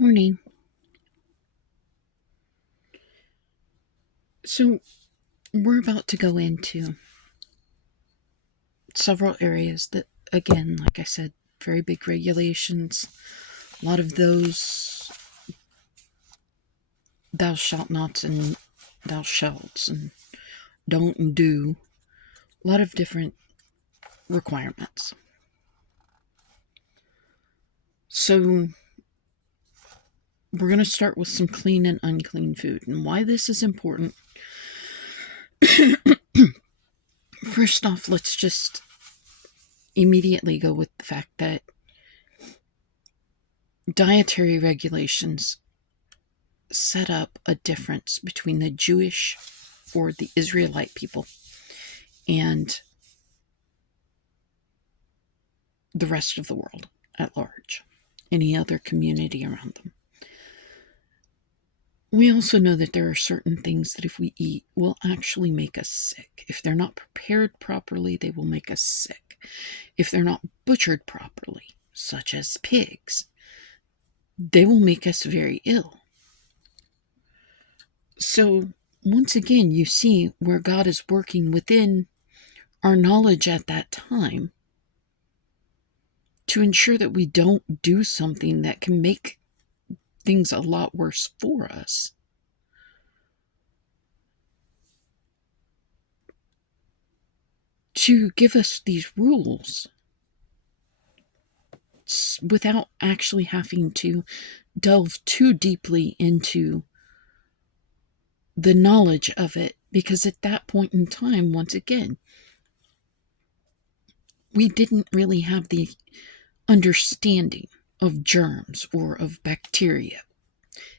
Morning. So, we're about to go into several areas that, again, like I said, very big regulations. A lot of those thou shalt nots and thou shalts and don't and do. A lot of different requirements. So, we're going to start with some clean and unclean food. And why this is important. First off, let's just immediately go with the fact that dietary regulations set up a difference between the Jewish or the Israelite people and the rest of the world at large, any other community around them. We also know that there are certain things that if we eat will actually make us sick. If they're not prepared properly, they will make us sick. If they're not butchered properly, such as pigs, they will make us very ill. So, once again, you see where God is working within our knowledge at that time to ensure that we don't do something that can make things a lot worse for us. To give us these rules without actually having to delve too deeply into the knowledge of it, because at that point in time, once again, we didn't really have the understanding of germs or of bacteria.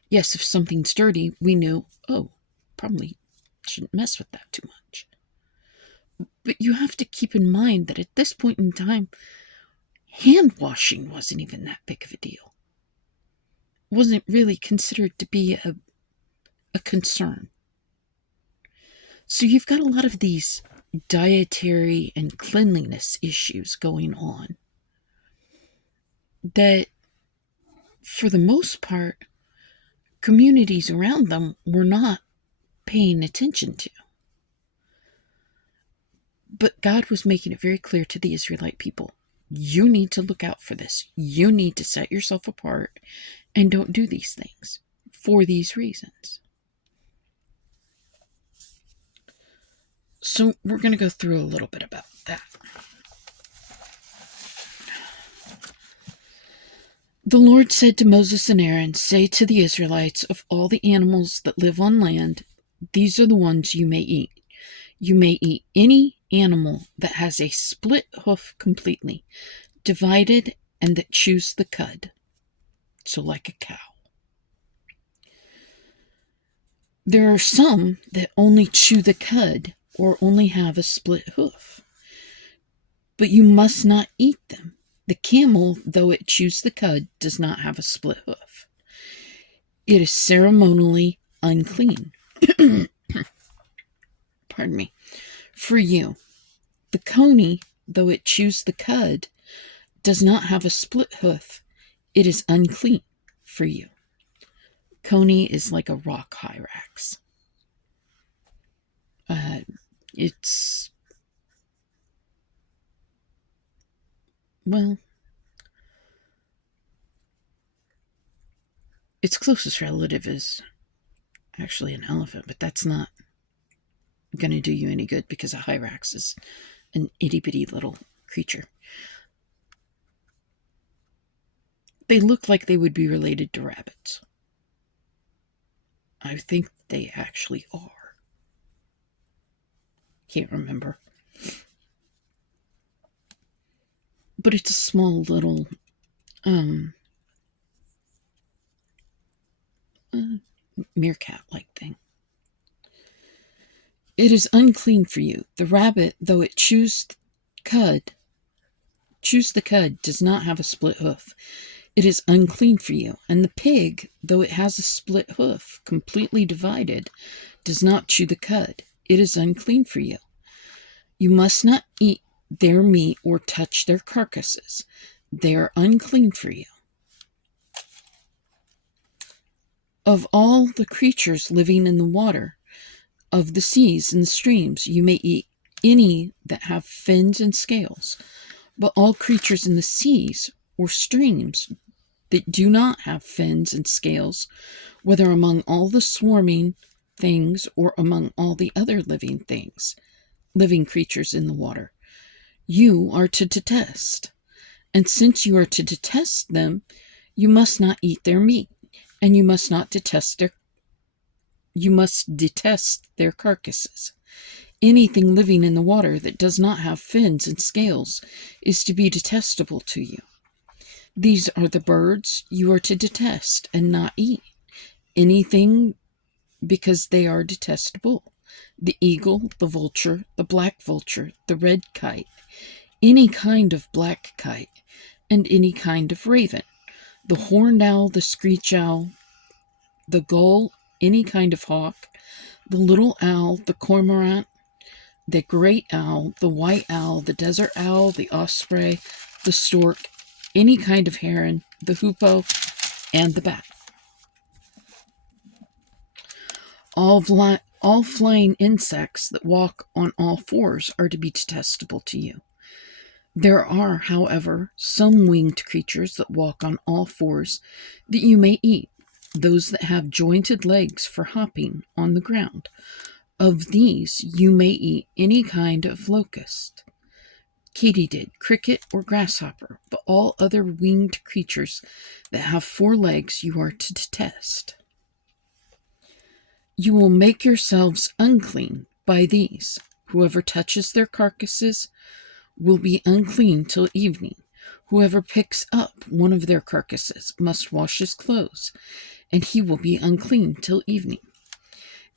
Yes, if something's dirty, we knew, probably shouldn't mess with that too much. But you have to keep in mind that at this point in time, hand washing wasn't even that big of a deal. Wasn't really considered to be a concern. So you've got a lot of these dietary and cleanliness issues going on that, for the most part, communities around them were not paying attention to. But God was making it very clear to the Israelite people, you need to look out for this. You need to set yourself apart and don't do these things for these reasons. So we're going to go through a little bit about that. The Lord said to Moses and Aaron, say to the Israelites, of all the animals that live on land, these are the ones you may eat. You may eat any animal that has a split hoof completely, divided, and that chews the cud. So like a cow. There are some that only chew the cud or only have a split hoof. But you must not eat them. The camel, though it chews the cud, does not have a split hoof. It is ceremonially unclean. Pardon me. For you. The coney, though it chews the cud, does not have a split hoof. It is unclean for you. Coney is like a rock hyrax. Its closest relative is actually an elephant, but that's not going to do you any good because a hyrax is an itty-bitty little creature. They look like they would be related to rabbits. I think they actually are. Can't remember. But it's a small little meerkat-like thing. It is unclean for you. The rabbit, though it chews the cud, does not have a split hoof. It is unclean for you. And the pig, though it has a split hoof, completely divided, does not chew the cud. It is unclean for you. You must not eat their meat or touch their carcasses. They are unclean for you. Of all the creatures living in the water, of the seas and the streams, you may eat any that have fins and scales. But all creatures in the seas or streams that do not have fins and scales, whether among all the swarming things or among all the other living creatures in the water, you are to detest. And since you are to detest them, you must not eat their meat, and you must detest their carcasses. Anything living in the water that does not have fins and scales is to be detestable to you. These are the birds you are to detest and not eat. Anything, because they are detestable: the eagle, the vulture, the black vulture, the red kite, any kind of black kite, and any kind of raven, the horned owl, the screech owl, the gull, any kind of hawk, the little owl, the cormorant, the great owl, the white owl, the desert owl, the osprey, the stork, any kind of heron, the hoopoe, and the bat. All flying insects that walk on all fours are to be detestable to you. There are, however, some winged creatures that walk on all fours that you may eat, those that have jointed legs for hopping on the ground. Of these you may eat any kind of locust, katydid, cricket, or grasshopper, but all other winged creatures that have 4 legs you are to detest. You will make yourselves unclean by these. Whoever touches their carcasses will be unclean till evening. Whoever picks up one of their carcasses must wash his clothes, and he will be unclean till evening.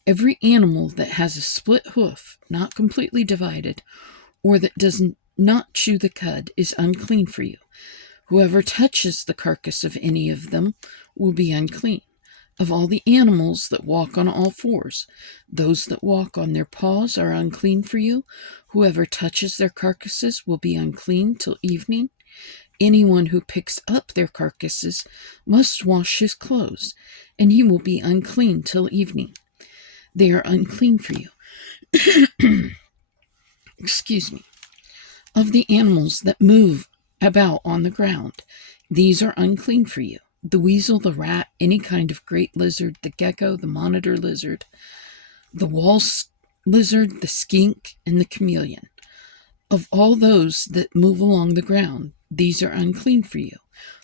Every animal that has a split hoof, not completely divided, or that does not chew the cud, is unclean for you. Whoever touches the carcass of any of them will be unclean. Of all the animals that walk on all fours, those that walk on their paws are unclean for you. Whoever touches their carcasses will be unclean till evening. Anyone who picks up their carcasses must wash his clothes, and he will be unclean till evening. They are unclean for you. Excuse me. Of the animals that move about on the ground, these are unclean for you: the weasel, the rat, any kind of great lizard, the gecko, the monitor lizard, the wall lizard, the skink, and the chameleon. Of all those that move along the ground, these are unclean for you.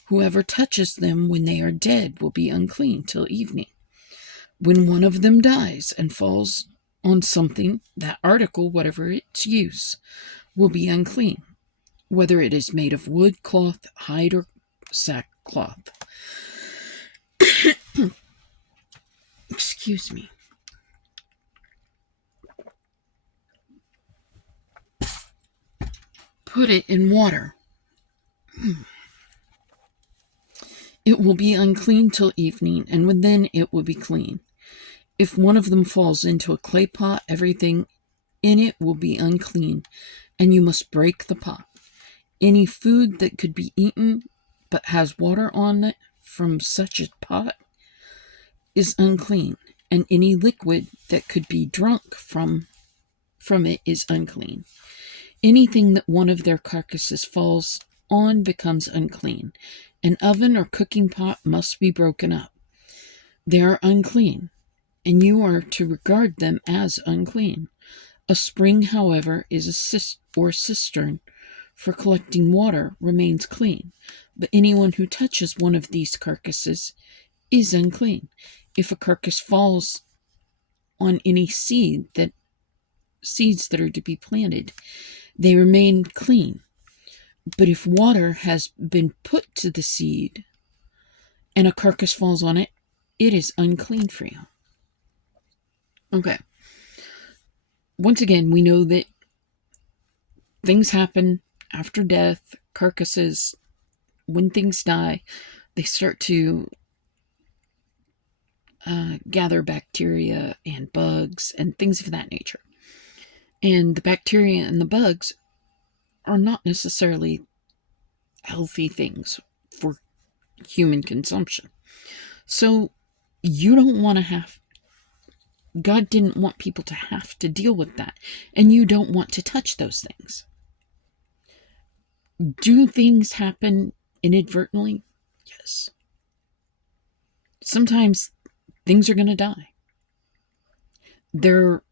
Whoever touches them when they are dead will be unclean till evening. When one of them dies and falls on something, that article, whatever its use, will be unclean, whether it is made of wood, cloth, hide, or sackcloth. Excuse me. Put it in water. It will be unclean till evening, and then it will be clean. If one of them falls into a clay pot, everything in it will be unclean, and you must break the pot. Any food that could be eaten but has water on it from such a pot is unclean, and any liquid that could be drunk from it is unclean. Anything that one of their carcasses falls on becomes unclean. An oven or cooking pot must be broken up. They are unclean, and you are to regard them as unclean. A spring, however, is a cistern for collecting water remains clean, but anyone who touches one of these carcasses is unclean. If a carcass falls on any seeds that are to be planted, they remain clean. But if water has been put to the seed and a carcass falls on it, it is unclean for you. Okay. Once again, we know that things happen after death. Carcasses, when things die, they start to gather bacteria and bugs and things of that nature. And the bacteria and the bugs are not necessarily healthy things for human consumption. So You don't want to have, God didn't want people to have to deal with that. And you don't want to touch those things. Do things happen inadvertently? Yes. Sometimes things are going to die. There,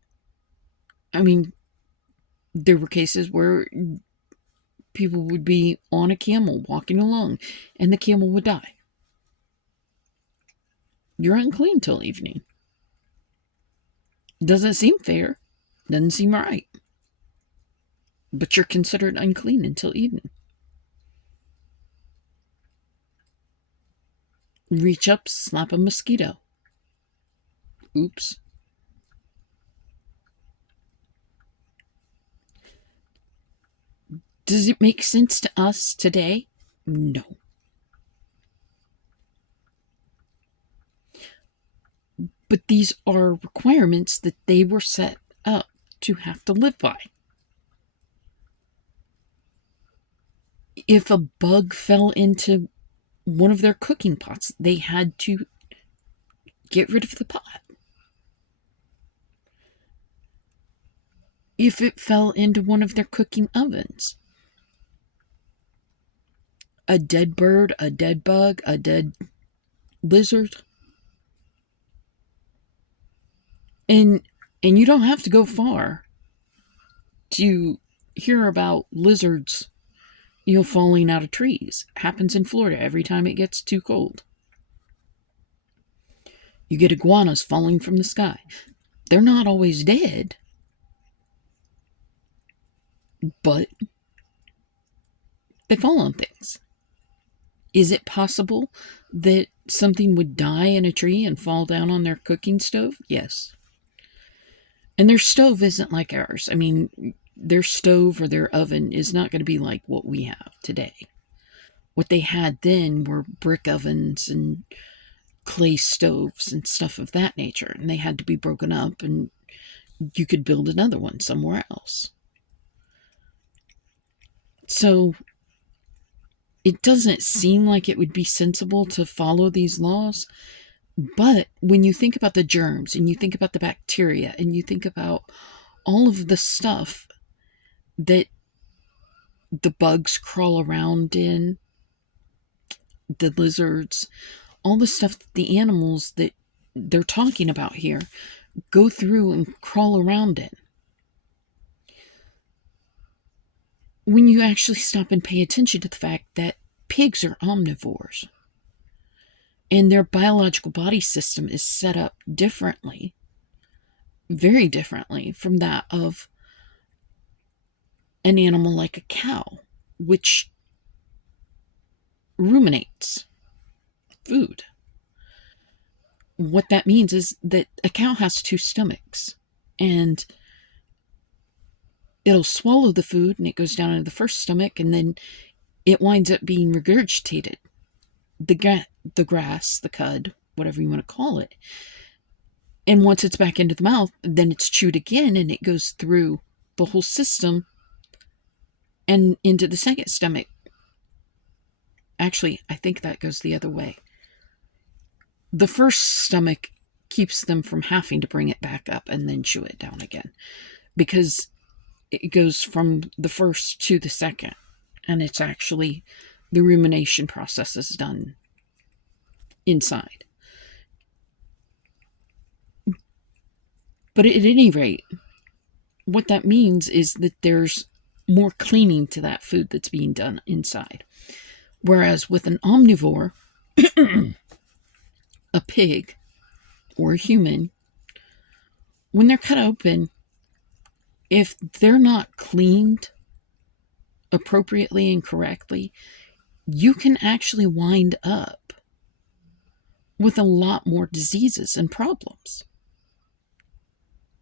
I mean, there were cases where people would be on a camel walking along and the camel would die. You're unclean till evening. Doesn't seem fair. Doesn't seem right. But you're considered unclean until evening. Reach up, slap a mosquito. Oops. Does it make sense to us today? No. But these are requirements that they were set up to have to live by. If a bug fell into one of their cooking pots, they had to get rid of the pot. If it fell into one of their cooking ovens, a dead bird, a dead bug, a dead lizard, and you don't have to go far to hear about lizards, falling out of trees. It happens in Florida every time it gets too cold. You get iguanas falling from the sky. They're not always dead, but they fall on things. Is it possible that something would die in a tree and fall down on their cooking stove? Yes. And their stove isn't like ours. I mean, their stove or their oven is not going to be like what we have today. What they had then were brick ovens and clay stoves and stuff of that nature. And they had to be broken up, and you could build another one somewhere else. So it doesn't seem like it would be sensible to follow these laws. But when you think about the germs and you think about the bacteria and you think about all of the stuff that the bugs crawl around in, the lizards, all the stuff that the animals that they're talking about here go through and crawl around in. When you actually stop and pay attention to the fact that pigs are omnivores and their biological body system is set up differently, very differently from that of an animal like a cow, which ruminates food. What that means is that a cow has two stomachs, and it'll swallow the food and it goes down into the first stomach, and then it winds up being regurgitated. The grass, the cud, whatever you want to call it. And once it's back into the mouth, then it's chewed again and it goes through the whole system and into the second stomach. Actually, I think that goes the other way. The first stomach keeps them from having to bring it back up and then chew it down again, because it goes from the first to the second, and it's actually the rumination process is done inside. But at any rate, what that means is that there's more cleaning to that food that's being done inside. Whereas with an omnivore, a pig or a human, when they're cut open, if they're not cleaned appropriately and correctly, you can actually wind up with a lot more diseases and problems.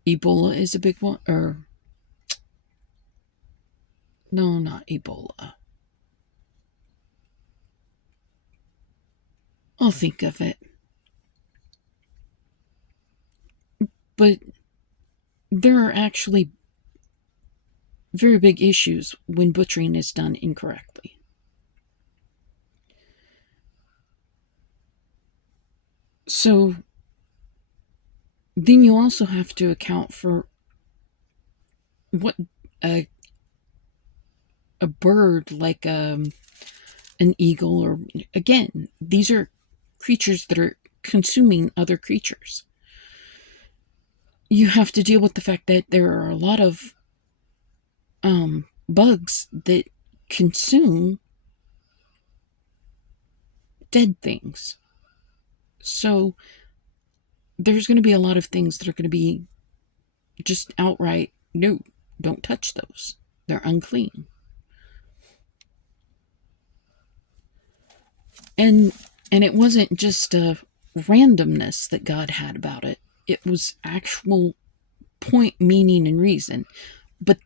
Ebola is a big one, or no, not Ebola. I'll think of it. But there are actually very big issues when butchering is done incorrectly. So Then you also have to account for what a, a bird like an eagle, or again, these are creatures that are consuming other creatures. You have to deal with the fact that there are a lot of bugs that consume dead things. So there's going to be a lot of things that are going to be just outright, no, don't touch those. They're unclean. And it wasn't just a randomness that God had about it. It was actual point, meaning, and reason. But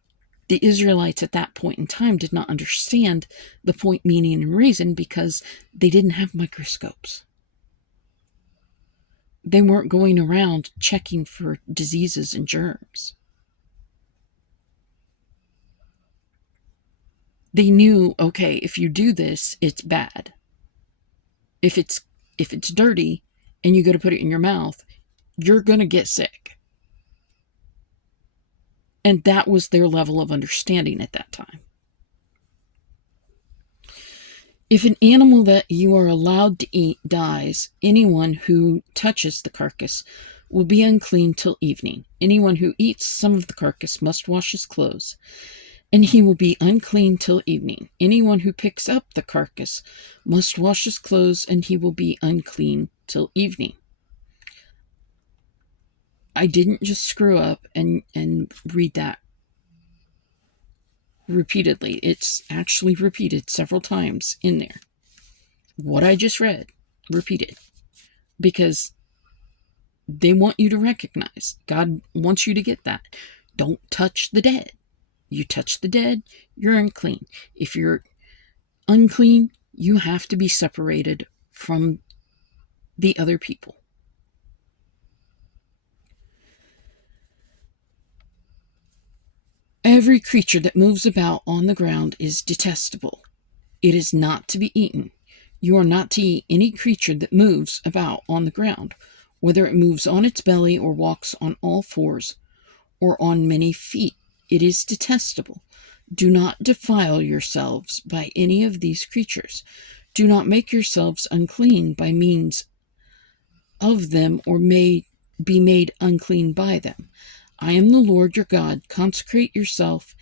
the Israelites at that point in time did not understand the point, meaning, and reason because they didn't have microscopes. They weren't going around checking for diseases and germs. They knew, okay, if you do this, it's bad. If it's dirty and you go to put it in your mouth, you're going to get sick. And that was their level of understanding at that time. If an animal that you are allowed to eat dies, anyone who touches the carcass will be unclean till evening. Anyone who eats some of the carcass must wash his clothes, and he will be unclean till evening. Anyone who picks up the carcass must wash his clothes, and he will be unclean till evening. I didn't just screw up and read that repeatedly. It's actually repeated several times in there. What I just read, repeated. Because they want you to recognize. God wants you to get that. Don't touch the dead. You touch the dead, you're unclean. If you're unclean, you have to be separated from the other people. Every creature that moves about on the ground is detestable. It is not to be eaten. You are not to eat any creature that moves about on the ground, whether it moves on its belly or walks on all fours or on many feet. It is detestable. Do not defile yourselves by any of these creatures. Do not make yourselves unclean by means of them, or may be made unclean by them. I am the Lord your God. Consecrate yourselves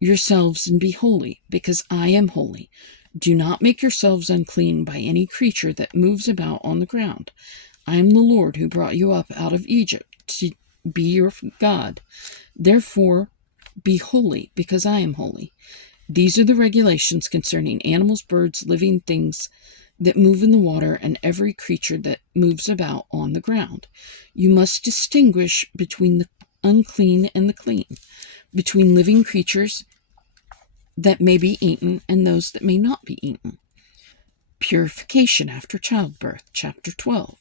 and be holy, because I am holy. Do not make yourselves unclean by any creature that moves about on the ground. I am the Lord who brought you up out of Egypt to be your God. Therefore, be holy, because I am holy. These are the regulations concerning animals, birds, living things that move in the water, and every creature that moves about on the ground. You must distinguish between the unclean and the clean, between living creatures that may be eaten and those that may not be eaten. Purification after childbirth, chapter 12.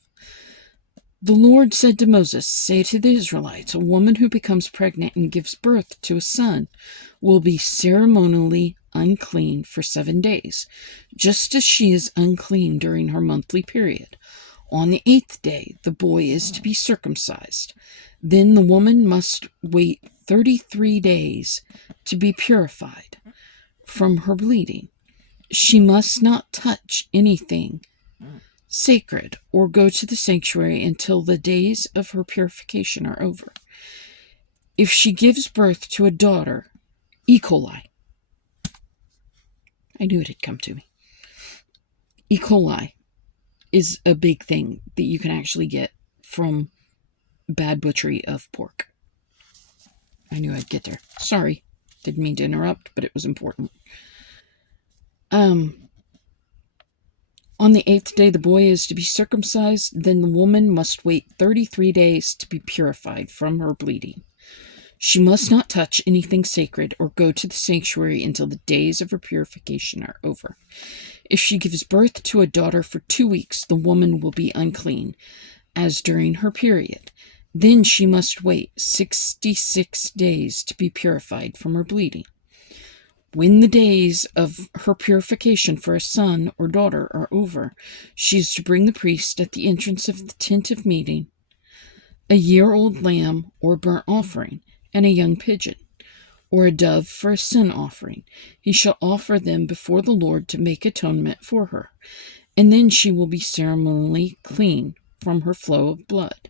The Lord said to Moses, say to the Israelites, a woman who becomes pregnant and gives birth to a son will be ceremonially unclean for 7 days, just as she is unclean during her monthly period. On the 8th day, the boy is to be circumcised. Then the woman must wait 33 days to be purified from her bleeding. She must not touch anything sacred or go to the sanctuary until the days of her purification are over. If she gives birth to a daughter, E. coli. I knew it had come to me. E. coli is a big thing that you can actually get from bad butchery of pork. I knew I'd get there. Sorry, didn't mean to interrupt, but it was important. On the 8th day, the boy is to be circumcised. Then the woman must wait 33 days to be purified from her bleeding. She must not touch anything sacred or go to the sanctuary until the days of her purification are over. If she gives birth to a daughter for 2 weeks, the woman will be unclean, as during her period. Then she must wait 66 days to be purified from her bleeding. When the days of her purification for a son or daughter are over, she is to bring the priest at the entrance of the tent of meeting a year-old lamb or burnt offering, and a young pigeon, or a dove for a sin offering. He shall offer them before the Lord to make atonement for her, and then she will be ceremonially clean from her flow of blood.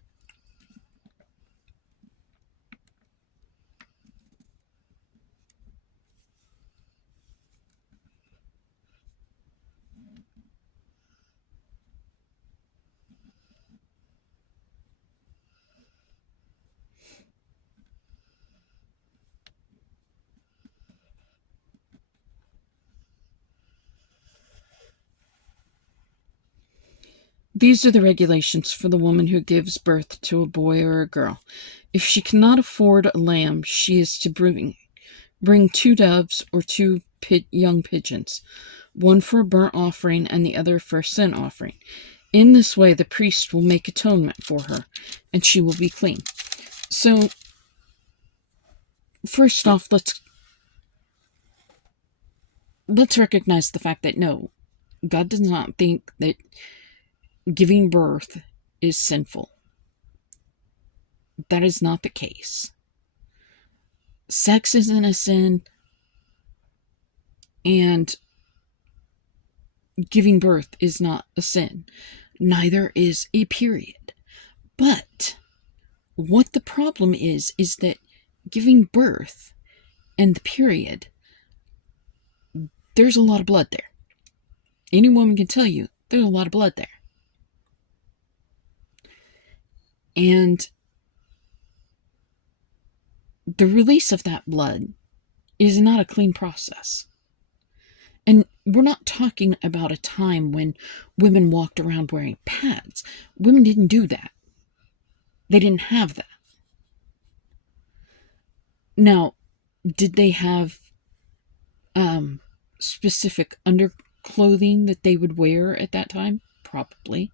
These are the regulations for the woman who gives birth to a boy or a girl. If she cannot afford a lamb, she is to bring 2 doves or 2 young pigeons, one for a burnt offering and the other for a sin offering. In this way, the priest will make atonement for her, and she will be clean. So, first off, let's recognize the fact that no, God does not think that giving birth is sinful. That is not the case. Sex isn't a sin, and giving birth is not a sin. Neither is a period. But what the problem is that giving birth and the period, there's a lot of blood there. Any woman can tell you there's a lot of blood there. And the release of that blood is not a clean process. And we're not talking about a time when women walked around wearing pads. Women didn't do that. They didn't have that. Now, did they have specific underclothing that they would wear at that time? Probably.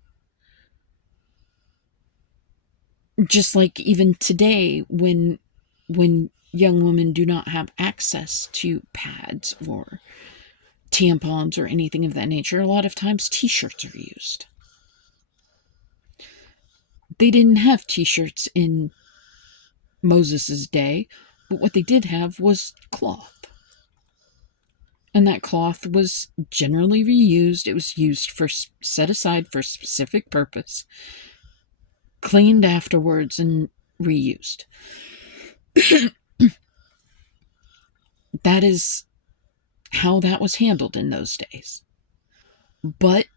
Just like even today, when young women do not have access to pads or tampons or anything of that nature, a lot of times t-shirts are used. They didn't have t-shirts in Moses' day, but what they did have was cloth. And that cloth was generally reused. It was used for, set aside for a specific purpose, cleaned afterwards, and reused. That is how that was handled in those days. But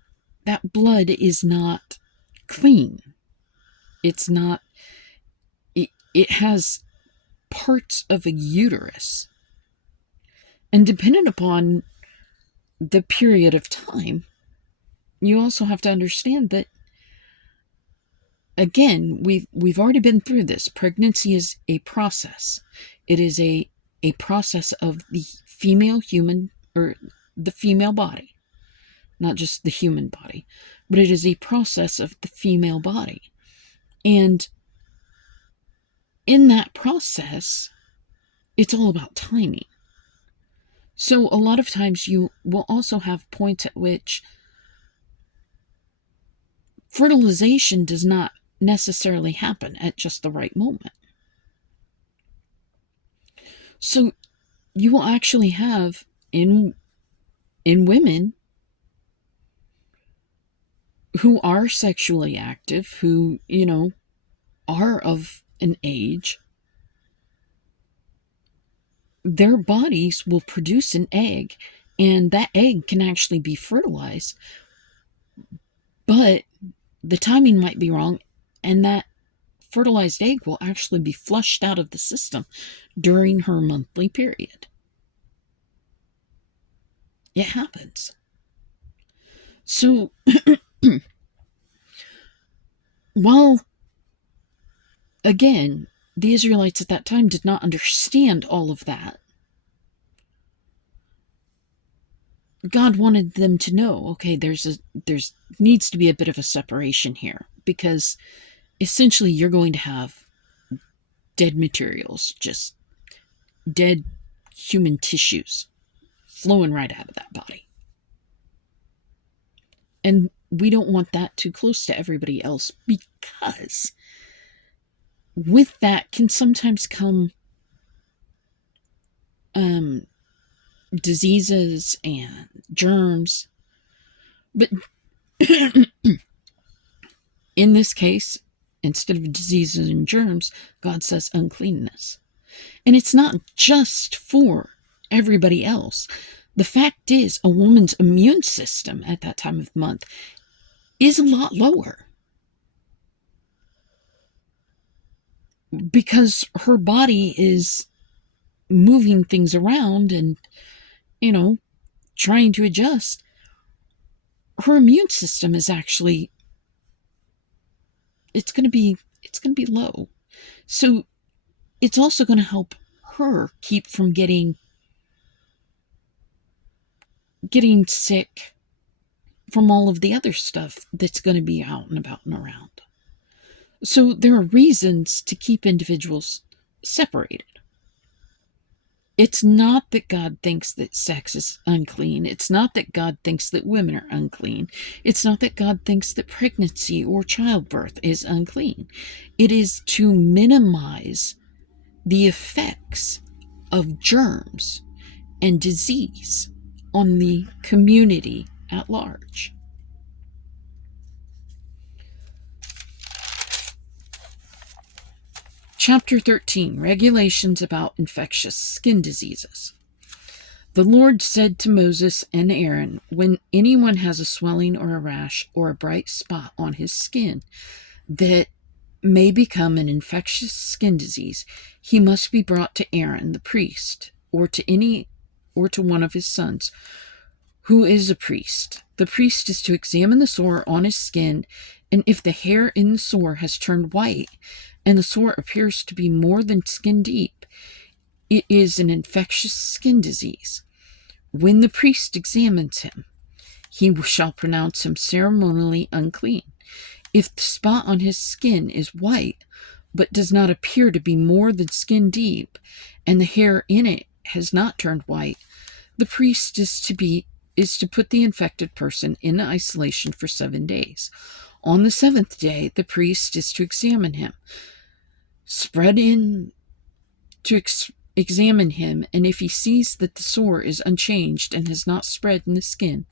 that blood is not clean. It's not, it has parts of a uterus. And dependent upon the period of time, you also have to understand that, again, we've already been through this. Pregnancy is a process. It is a process of the female human, or the female body, not just the human body, but it is a process of the female body. And in that process, it's all about timing. So a lot of times you will also have points at which fertilization does not necessarily happen at just the right moment. So you will actually have in women who are sexually active, who, are of an age, their bodies will produce an egg, and that egg can actually be fertilized, but the timing might be wrong, and that fertilized egg will actually be flushed out of the system during her monthly period. It happens. So, while, again, the Israelites at that time did not understand all of that, God wanted them to know, okay, there's needs to be a bit of a separation here, because essentially you're going to have dead materials, just dead human tissues flowing right out of that body. And we don't want that too close to everybody else, because with that can sometimes come diseases and germs. But in this case, instead of diseases and germs, God says uncleanness. And it's not just for everybody else. The fact is, a woman's immune system at that time of the month is a lot lower because her body is moving things around and, trying to adjust. Her immune system is actually it's going to be low. So it's also going to help her keep from getting sick from all of the other stuff that's going to be out and about and around. So there are reasons to keep individuals separated. It's not that God thinks that sex is unclean. It's not that God thinks that women are unclean. It's not that God thinks that pregnancy or childbirth is unclean. It is to minimize the effects of germs and disease on the community at large. Chapter 13, Regulations about Infectious Skin Diseases. The Lord said to Moses and Aaron, when anyone has a swelling or a rash or a bright spot on his skin that may become an infectious skin disease, he must be brought to Aaron the priest, or to one of his sons, who is a priest. The priest is to examine the sore on his skin, and if the hair in the sore has turned white, and the sore appears to be more than skin deep, it is an infectious skin disease. When the priest examines him, he shall pronounce him ceremonially unclean. If the spot on his skin is white, but does not appear to be more than skin deep, and the hair in it has not turned white, the priest is to put the infected person in isolation for 7 days. On the 7th day, the priest is to examine him. Examine him, and if he sees that the sore is unchanged and has not spread in the skin,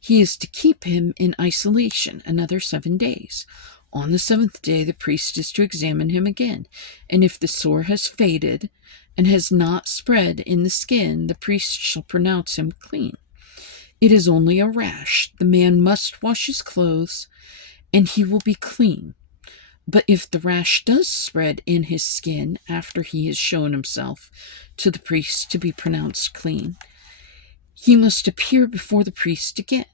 he is to keep him in isolation another 7 days. On the 7th day, the priest is to examine him again, and if the sore has faded and has not spread in the skin, the priest shall pronounce him clean. It is only a rash. The man must wash his clothes, and he will be clean. But if the rash does spread in his skin after he has shown himself to the priest to be pronounced clean, he must appear before the priest again.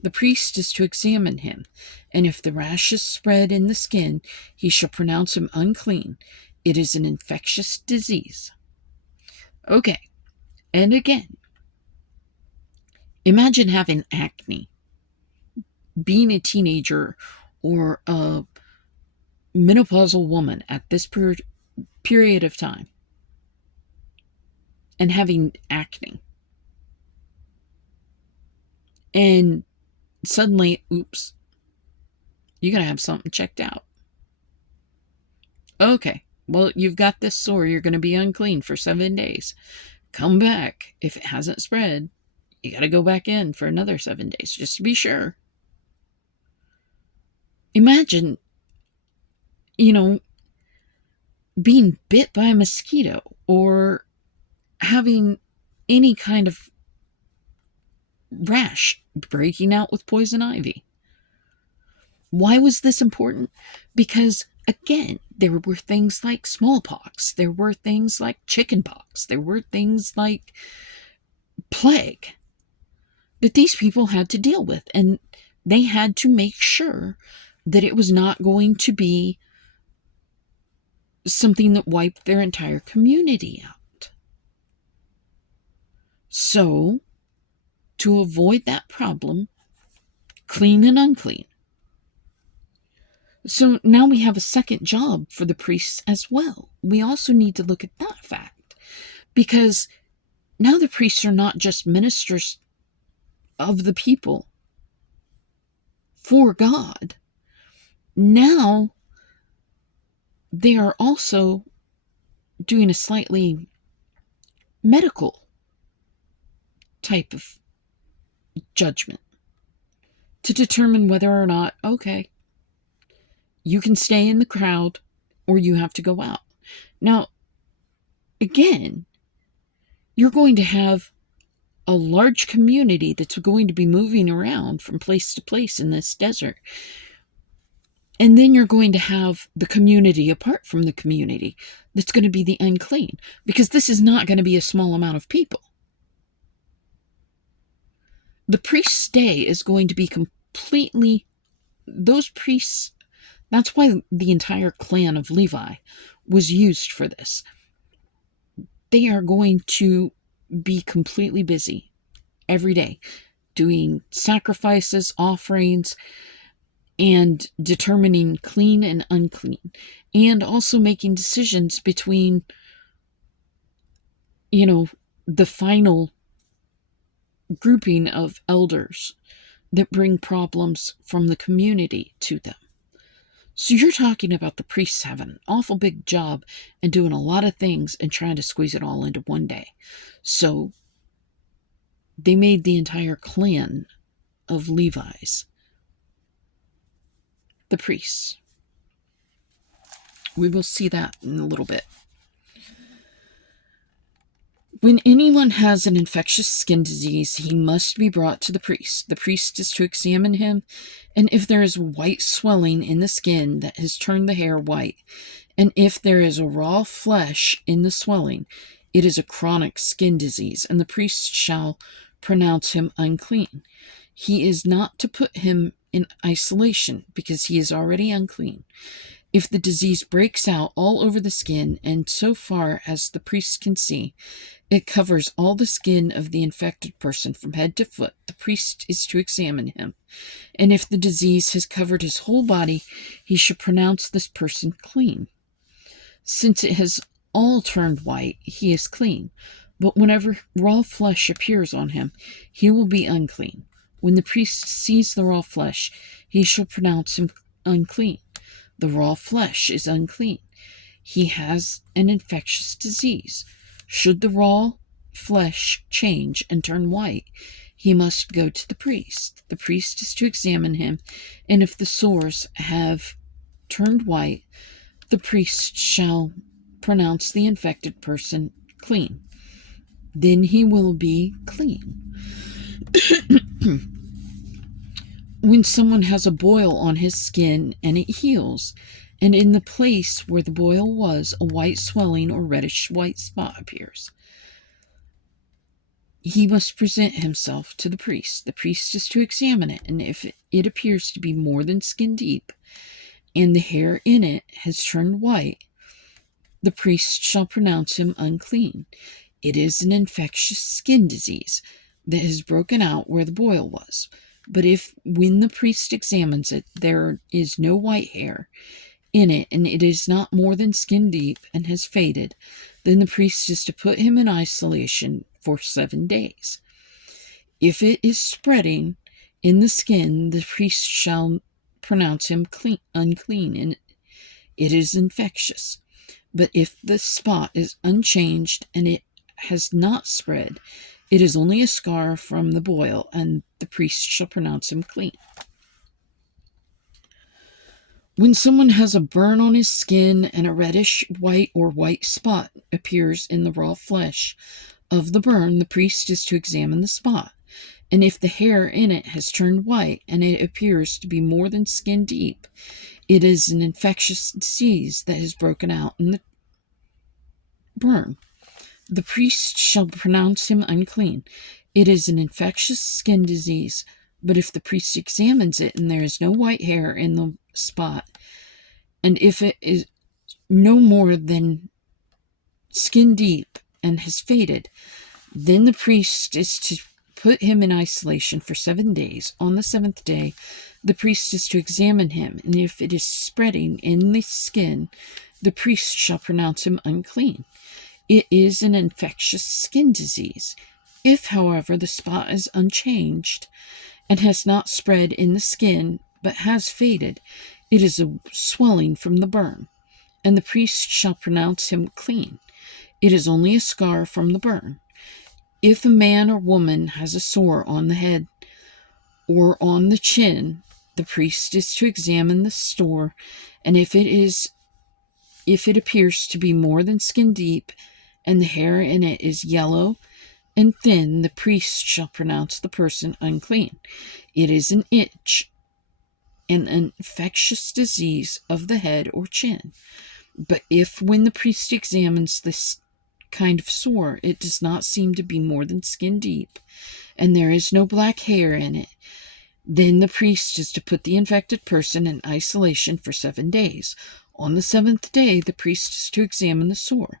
The priest is to examine him, and if the rash is spread in the skin, he shall pronounce him unclean. It is an infectious disease. Okay, and again, imagine having acne, being a teenager or a menopausal woman at this period of time, and having acne. And suddenly, oops, you gotta have something checked out. Okay, well, you've got this sore. You're going to be unclean for 7 days. Come back. If it hasn't spread, you gotta go back in for another 7 days, just to be sure. Imagine, being bit by a mosquito or having any kind of rash breaking out with poison ivy. Why was this important? Because, again, there were things like smallpox, there were things like chickenpox, there were things like plague that these people had to deal with, and they had to make sure that it was not going to be something that wiped their entire community out. So, to avoid that problem, clean and unclean. So now we have a second job for the priests as well. We also need to look at that fact, because now the priests are not just ministers of the people for God. Now they are also doing a slightly medical type of judgment to determine whether or not, okay, you can stay in the crowd or you have to go out. Now, again, you're going to have a large community that's going to be moving around from place to place in this desert. And then you're going to have the community apart from the community that's going to be the unclean, because this is not going to be a small amount of people. The priest's day is going to be completely, those priests, that's why the entire clan of Levi was used for this. They are going to be completely busy every day doing sacrifices, offerings, and determining clean and unclean, and also making decisions between, the final grouping of elders that bring problems from the community to them. So you're talking about the priests having an awful big job and doing a lot of things and trying to squeeze it all into one day. So they made the entire clan of Levi's the priests. We will see that in a little bit. When anyone has an infectious skin disease, he must be brought to the priest. The priest is to examine him, and if there is white swelling in the skin that has turned the hair white, and if there is a raw flesh in the swelling, it is a chronic skin disease, and the priest shall pronounce him unclean. He is not to put him in isolation, because he is already unclean. If the disease breaks out all over the skin, and so far as the priest can see, it covers all the skin of the infected person from head to foot, the priest is to examine him. And if the disease has covered his whole body, he should pronounce this person clean. Since it has all turned white, he is clean. But whenever raw flesh appears on him, he will be unclean. When the priest sees the raw flesh, he shall pronounce him unclean. The raw flesh is unclean. He has an infectious disease. Should the raw flesh change and turn white, he must go to the priest. The priest is to examine him, and if the sores have turned white, the priest shall pronounce the infected person clean. Then he will be clean. When someone has a boil on his skin and it heals, and in the place where the boil was, a white swelling or reddish white spot appears, he must present himself to the priest. The priest is to examine it, and if it appears to be more than skin deep, and the hair in it has turned white, the priest shall pronounce him unclean. It is an infectious skin disease that has broken out where the boil was. But if, when the priest examines it, there is no white hair in it, and it is not more than skin deep and has faded, then the priest is to put him in isolation for 7 days. If it is spreading in the skin, the priest shall pronounce him unclean, and it is infectious. But if the spot is unchanged and it has not spread, it is only a scar from the boil, and the priest shall pronounce him clean. When someone has a burn on his skin and a reddish white or white spot appears in the raw flesh of the burn, the priest is to examine the spot. And if the hair in it has turned white and it appears to be more than skin deep, it is an infectious disease that has broken out in the burn. The priest shall pronounce him unclean. It is an infectious skin disease, but if the priest examines it and there is no white hair in the spot, and if it is no more than skin deep and has faded, then the priest is to put him in isolation for 7 days. On the 7th day, the priest is to examine him, and if it is spreading in the skin, the priest shall pronounce him unclean. It is an infectious skin disease. If, however, the spot is unchanged and has not spread in the skin but has faded, it is a swelling from the burn. and the priest shall pronounce him clean. It is only a scar from the burn. If a man or woman has a sore on the head or on the chin, the priest is to examine the sore, and if it appears to be more than skin deep, and the hair in it is yellow and thin, the priest shall pronounce the person unclean. It is an itch, an infectious disease of the head or chin. But if, when the priest examines this kind of sore, it does not seem to be more than skin deep, and there is no black hair in it, then the priest is to put the infected person in isolation for 7 days. On the 7th day, the priest is to examine the sore,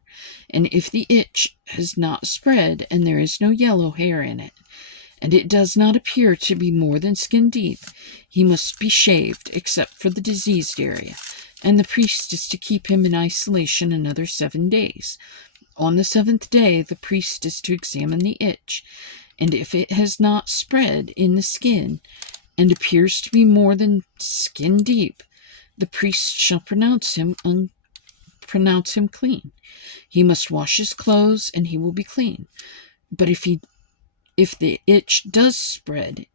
and if the itch has not spread and there is no yellow hair in it, and it does not appear to be more than skin deep, he must be shaved except for the diseased area, and the priest is to keep him in isolation another 7 days. On the 7th day, the priest is to examine the itch, and if it has not spread in the skin and appears to be more than skin deep, the priest shall pronounce him clean. He must wash his clothes, and he will be clean. But if the itch does spread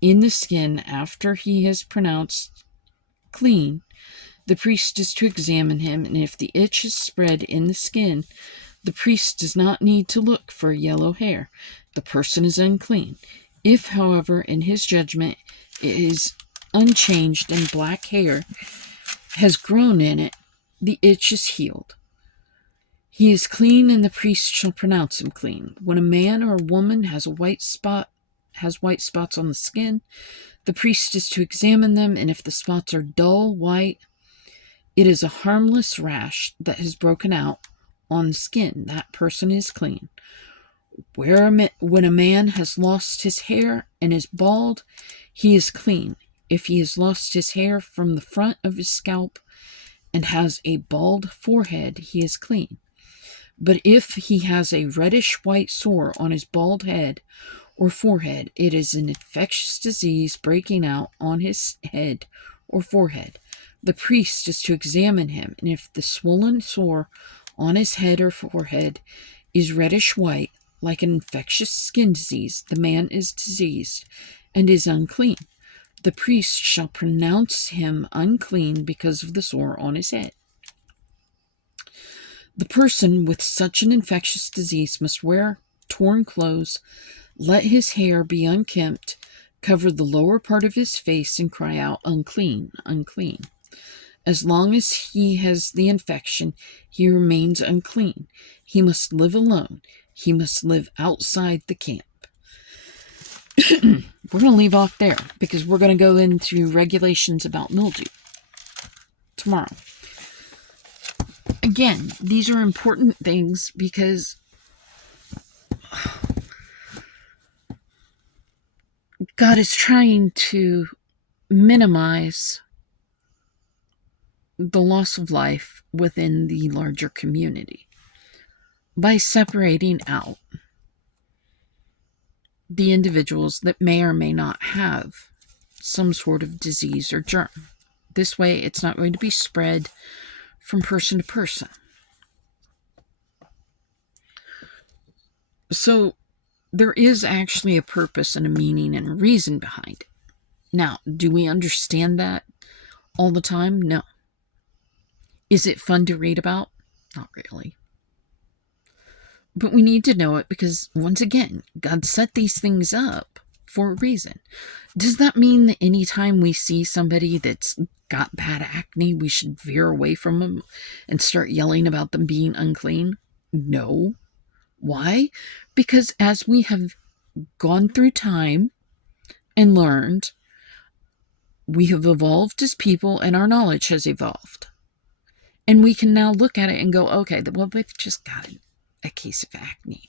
in the skin after he has pronounced clean, the priest is to examine him, and if the itch has spread in the skin, the priest does not need to look for yellow hair. The person is unclean. If, however, in his judgment it is unchanged and black hair has grown in it, the itch is healed. He is clean, and the priest shall pronounce him clean. When a man or a woman has white spots on the skin, the priest is to examine them, and if the spots are dull white, it is a harmless rash that has broken out on the skin. That person is clean. When a man has lost his hair and is bald, he is clean. If he has lost his hair from the front of his scalp and has a bald forehead, he is clean. But if he has a reddish-white sore on his bald head or forehead, it is an infectious disease breaking out on his head or forehead. The priest is to examine him, and if the swollen sore on his head or forehead is reddish-white, like an infectious skin disease, the man is diseased and is unclean. The priest shall pronounce him unclean because of the sore on his head. The person with such an infectious disease must wear torn clothes, let his hair be unkempt, cover the lower part of his face, and cry out, "Unclean, unclean." As long as he has the infection, he remains unclean. He must live alone. He must live outside the camp. We're going to leave off there because we're going to go into regulations about mildew tomorrow. Again, these are important things because God is trying to minimize the loss of life within the larger community by separating out the individuals that may or may not have some sort of disease or germ. This way, it's not going to be spread from person to person. So, there is actually a purpose and a meaning and a reason behind it. Now, do we understand that all the time? No. Is it fun to read about? Not really. But we need to know it because, once again, God set these things up for a reason. Does that mean that anytime we see somebody that's got bad acne, we should veer away from them and start yelling about them being unclean? No. Why? Because as we have gone through time and learned, we have evolved as people and our knowledge has evolved. And we can now look at it and go, okay, well, they've just got a case of acne.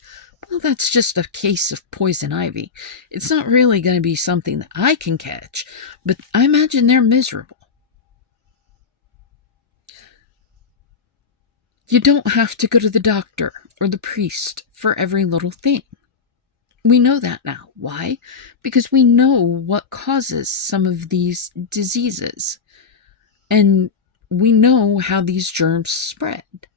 Well, that's just a case of poison ivy. It's not really going to be something that I can catch, but I imagine they're miserable. You don't have to go to the doctor or the priest for every little thing. We know that now. Why? Because we know what causes some of these diseases. And we know how these germs spread.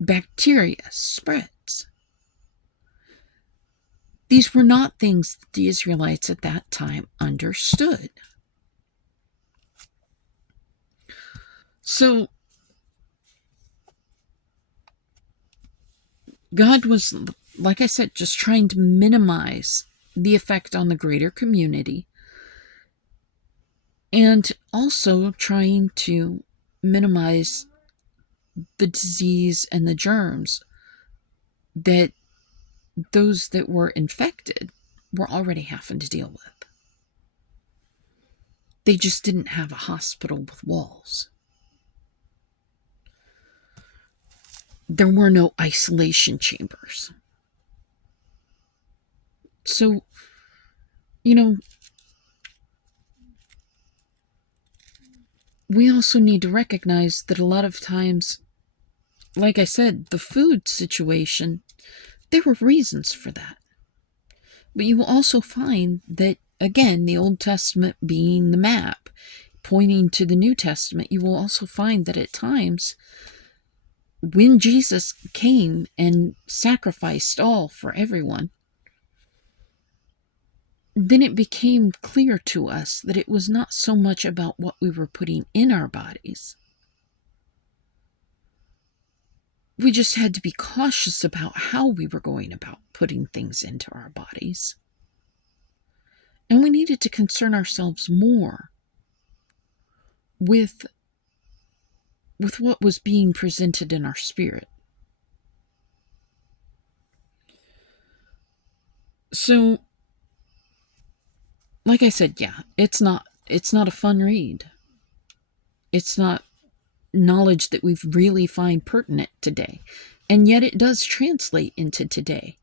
Bacteria spreads. These were not things that the Israelites at that time understood. So God was, like I said, just trying to minimize the effect on the greater community, and also trying to minimize the disease and the germs that those that were infected were already having to deal with. They just didn't have a hospital with walls. There were no isolation chambers. So, we also need to recognize that a lot of times, like I said, the food situation, there were reasons for that. But you will also find that, again, the Old Testament being the map, pointing to the New Testament, you will also find that at times, when Jesus came and sacrificed all for everyone, then it became clear to us that it was not so much about what we were putting in our bodies. We just had to be cautious about how we were going about putting things into our bodies. And we needed to concern ourselves more with what was being presented in our spirit. So, like I said, yeah, it's not a fun read. It's not knowledge that we really find pertinent today. And yet it does translate into today.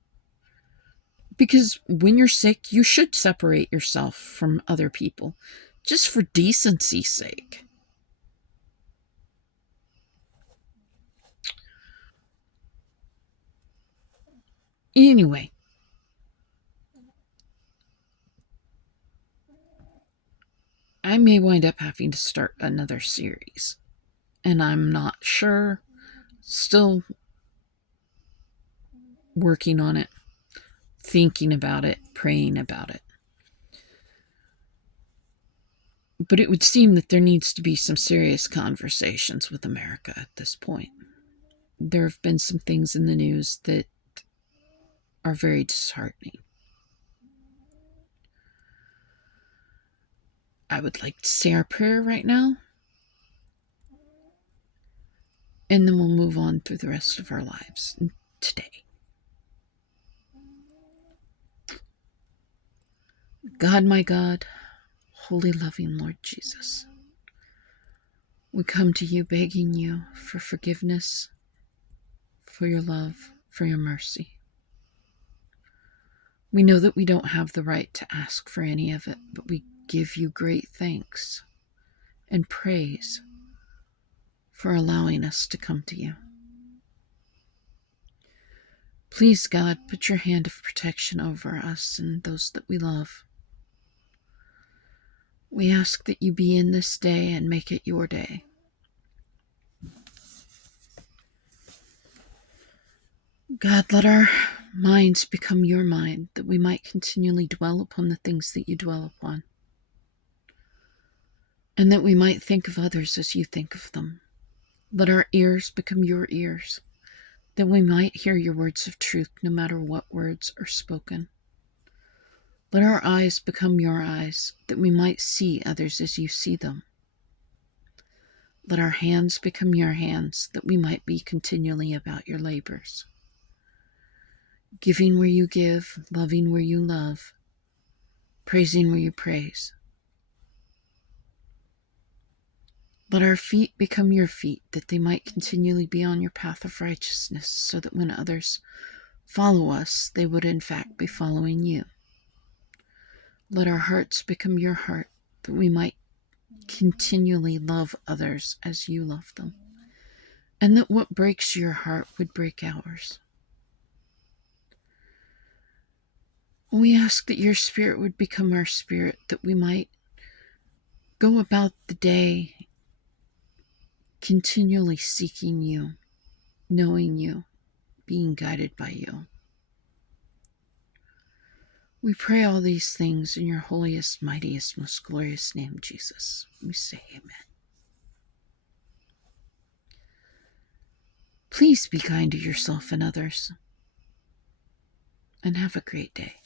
Because when you're sick, you should separate yourself from other people, just for decency's sake. Anyway, I may wind up having to start another series. And I'm not sure. Still working on it, thinking about it, praying about it. But it would seem that there needs to be some serious conversations with America at this point. There have been some things in the news that are very disheartening. I would like to say our prayer right now, and then we'll move on through the rest of our lives today. God, my God, holy, loving Lord Jesus, we come to you begging you for forgiveness, for your love, for your mercy. We know that we don't have the right to ask for any of it, but we give you great thanks and praise for allowing us to come to you. Please, God, put your hand of protection over us and those that we love. We ask that you be in this day and make it your day. God, let our minds become your mind, that we might continually dwell upon the things that you dwell upon, and that we might think of others as you think of them. Let our ears become your ears, that we might hear your words of truth no matter what words are spoken. Let our eyes become your eyes, that we might see others as you see them. Let our hands become your hands, that we might be continually about your labors. Giving where you give, loving where you love, praising where you praise. Let our feet become your feet, that they might continually be on your path of righteousness, so that when others follow us, they would in fact be following you. Let our hearts become your heart, that we might continually love others as you love them, and that what breaks your heart would break ours. We ask that your spirit would become our spirit, that we might go about the day continually seeking you, knowing you, being guided by you. We pray all these things in your holiest, mightiest, most glorious name, Jesus. We say amen. Please be kind to yourself and others, and have a great day.